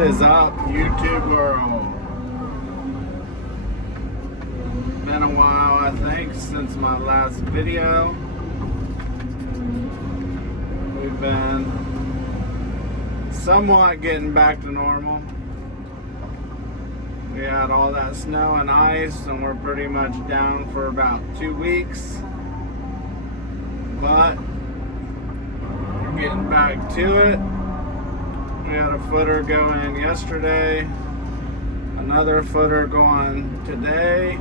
What is up, YouTube world? Been a while, I think, since my last video. We've been somewhat getting back to normal. We had all that snow and ice, and we're pretty much down for about 2 weeks. But we're getting back to it. We had a footer go in yesterday, another footer going today.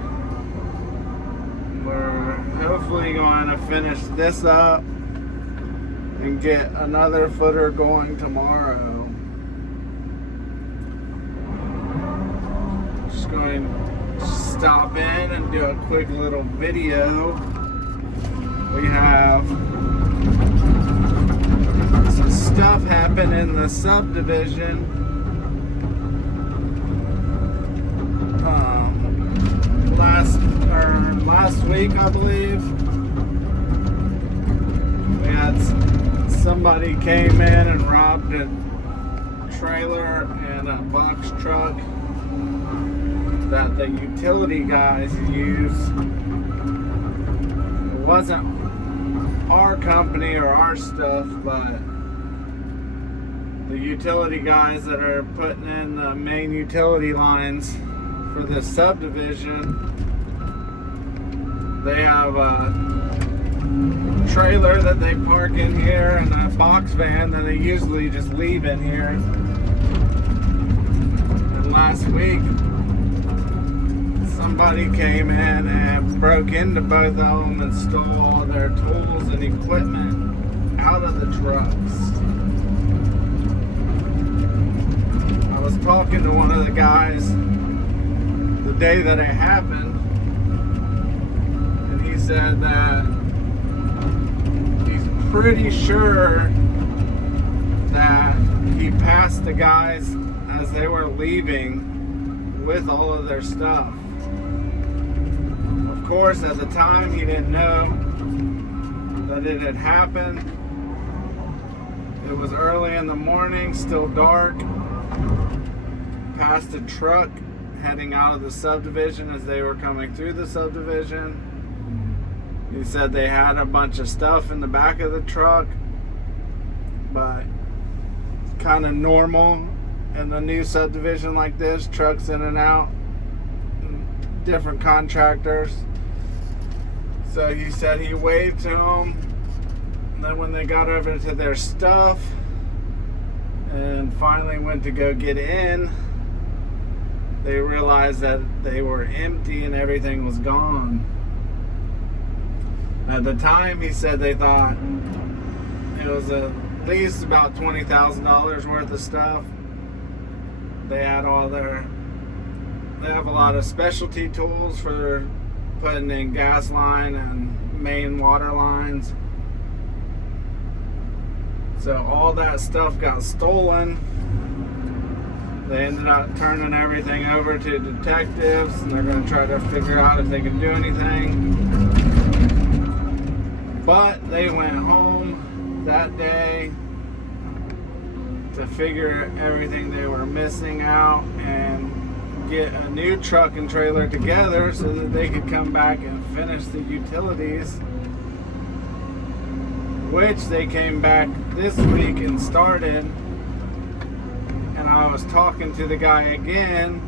We're hopefully going to finish this up and get another footer going tomorrow. Just going to stop in and do a quick little video. We have some stuff happen in the subdivision. Last week, I believe, we had somebody came in and robbed a trailer and a box truck that the utility guys use. It wasn't our company or our stuff, but the utility guys that are putting in the main utility lines for this subdivision, they have a trailer that they park in here and a box van that they usually just leave in here. And last week, somebody came in and broke into both of them and stole all their tools and equipment out of the trucks. I was talking to one of the guys the day that it happened, and he said that he's pretty sure that he passed the guys as they were leaving with all of their stuff. Of course, at the time he didn't know that it had happened. It was early in the morning, still dark. Passed a truck heading out of the subdivision as they were coming through the subdivision. He said they had a bunch of stuff in the back of the truck, but kind of normal in the new subdivision like this, trucks in and out, different contractors. So he said he waved to them, and then when they got over to their stuff and finally went to go get in, they realized that they were empty and everything was gone. At the time, he said they thought it was at least about $20,000 worth of stuff. They had they have a lot of specialty tools for putting in gas line and main water lines. So all that stuff got stolen. They ended up turning everything over to detectives, and they're going to try to figure out if they can do anything. But they went home that day to figure everything they were missing out and get a new truck and trailer together so that they could come back and finish the utilities, which they came back this week and started. And I was talking to the guy again,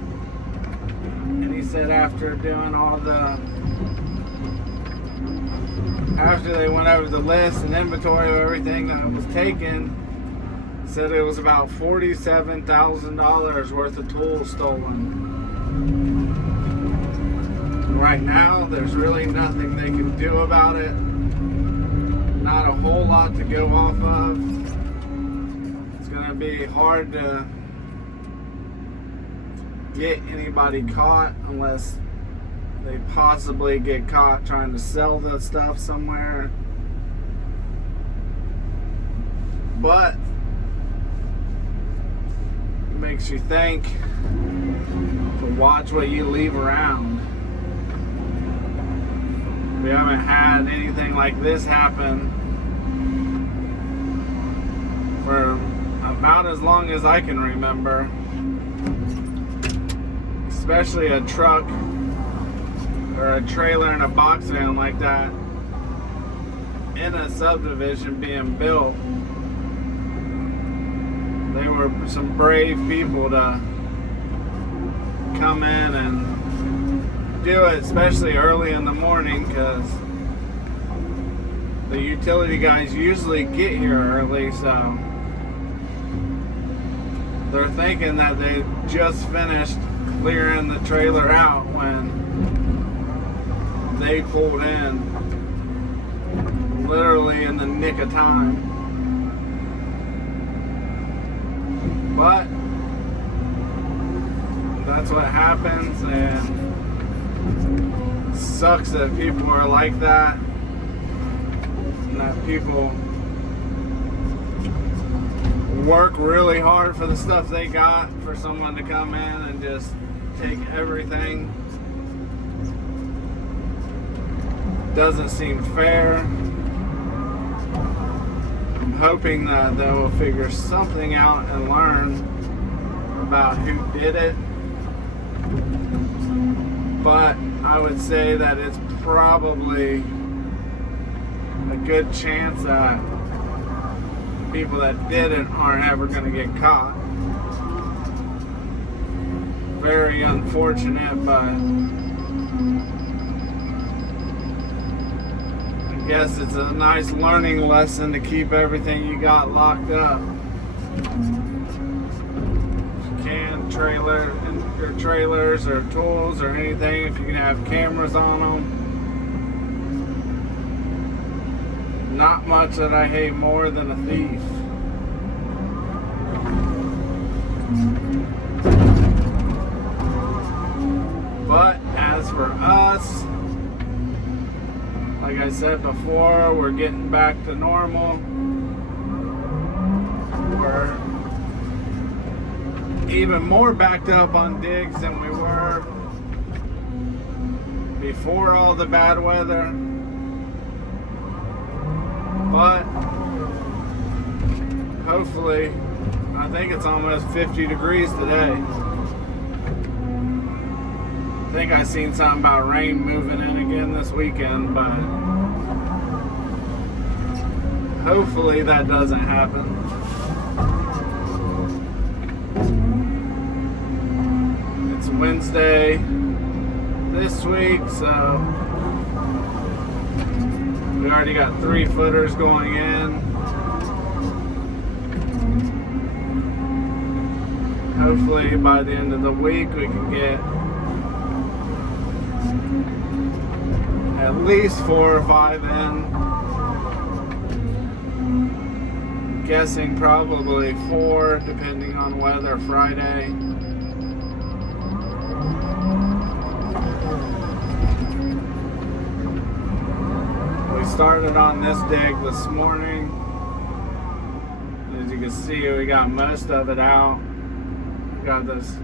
and he said after doing after they went over the list and inventory of everything that was taken, said it was about $47,000 worth of tools stolen. Right now, there's really nothing they can do about it. Not a whole lot to go off of. It's going to be hard to get anybody caught unless they possibly get caught trying to sell the stuff somewhere. But it makes you think to watch what you leave around. We haven't had anything like this happen for about as long as I can remember. especially a truck or a trailer and a box van like that in a subdivision being built. They were some brave people to come in and do it, especially early in the morning, because the utility guys usually get here early, so they're thinking that they just finished clearing the trailer out when they pulled in literally in the nick of time. But that's what happens, and sucks that people are like that, and that people work really hard for the stuff they got, for someone to come in and just take everything. Doesn't seem fair. I'm hoping that they will figure something out and learn about who did it. But I would say that it's probably a good chance that the people that did it aren't ever going to get caught. Very unfortunate, but I guess it's a nice learning lesson to keep everything you got locked up. Trailers or tools or anything, if you can have cameras on them. Not much that I hate more than a thief. But as for us, like I said before, we're getting back to normal. We're even more backed up on digs than we were before all the bad weather. But hopefully, I think it's almost 50 degrees today. I think I seen something about rain moving in again this weekend, but hopefully that doesn't happen. Wednesday this week, so we already got 3 footers going in. Hopefully by the end of the week we can get at least 4 or 5 in. I'm guessing probably 4 depending on weather Friday. Started on this dig this morning. As you can see, we got most of it out. We got this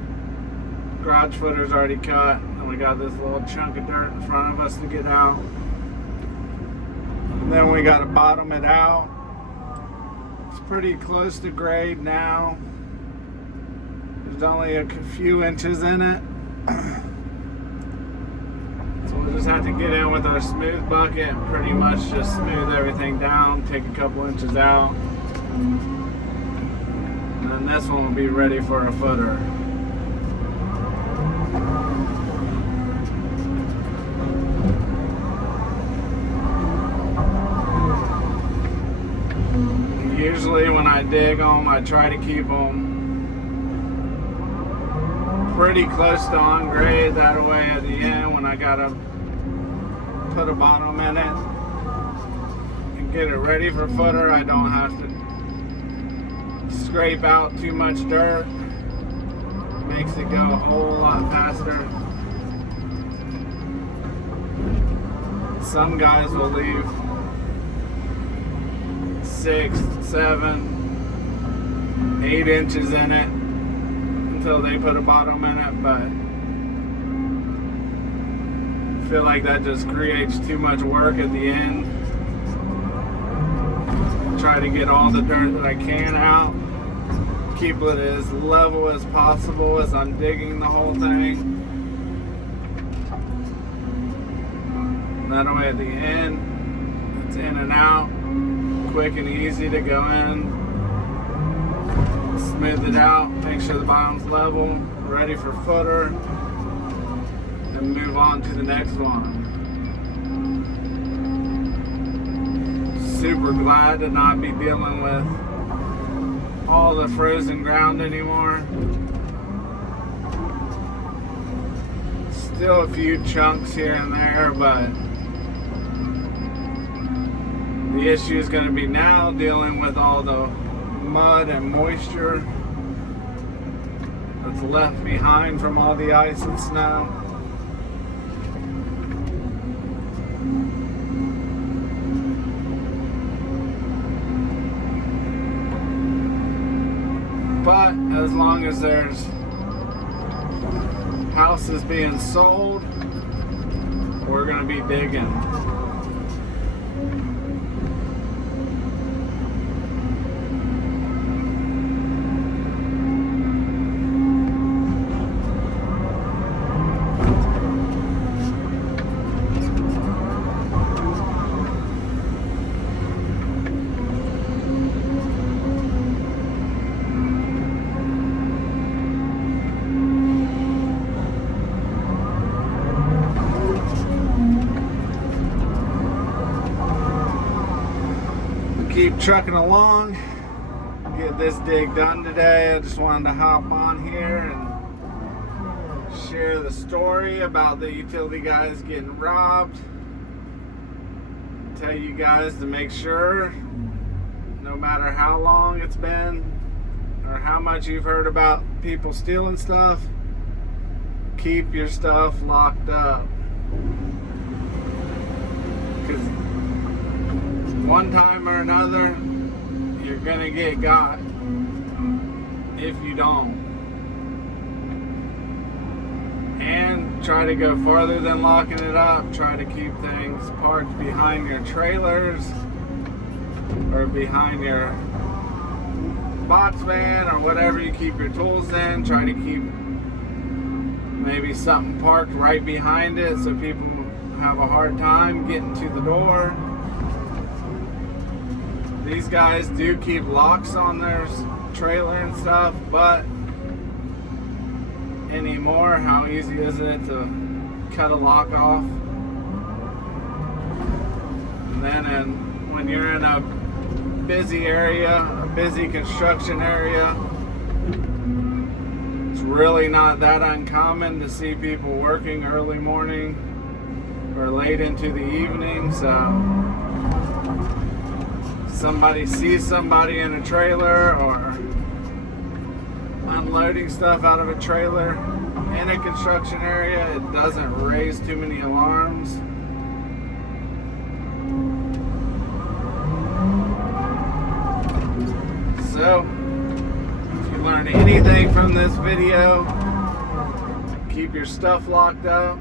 garage footers already cut, and we got this little chunk of dirt in front of us to get out. And then we got to bottom it out. It's pretty close to grade now. There's only a few inches in it. We'll just have to get in with our smooth bucket and pretty much just smooth everything down, take a couple inches out, and then this one will be ready for a footer. Usually when I dig them, I try to keep them pretty close to on grade, that way at the end when I gotta put a bottom in it and get it ready for footer, I don't have to scrape out too much dirt. Makes it go a whole lot faster. Some guys will leave 6, 7, 8 inches in it until they put a bottom in it, but I feel like that just creates too much work at the end. Try to get all the dirt that I can out, keep it as level as possible as I'm digging the whole thing. That way at the end, it's in and out, quick and easy to go in. Smooth it out, make sure the bottom's level, ready for footer, and move on to the next one. Super glad to not be dealing with all the frozen ground anymore. Still a few chunks here and there, but the issue is going to be now dealing with all the mud and moisture that's left behind from all the ice and snow. But as long as there's houses being sold, we're going to be digging. Keep trucking along, get this dig done today. I just wanted to hop on here and share the story about the utility guys getting robbed. Tell you guys to make sure, no matter how long it's been or how much you've heard about people stealing stuff, keep your stuff locked up. Because one time or another, you're gonna get got if you don't. And try to go farther than locking it up. Try to keep things parked behind your trailers or behind your box van or whatever you keep your tools in. Try to keep maybe something parked right behind it so people have a hard time getting to the door. These guys do keep locks on their trailer and stuff, but anymore, how easy is it to cut a lock off? And then when you're in a busy area, a busy construction area, it's really not that uncommon to see people working early morning or late into the evening. So somebody sees somebody in a trailer or unloading stuff out of a trailer in a construction area, it doesn't raise too many alarms. So, if you learned anything from this video, keep your stuff locked up.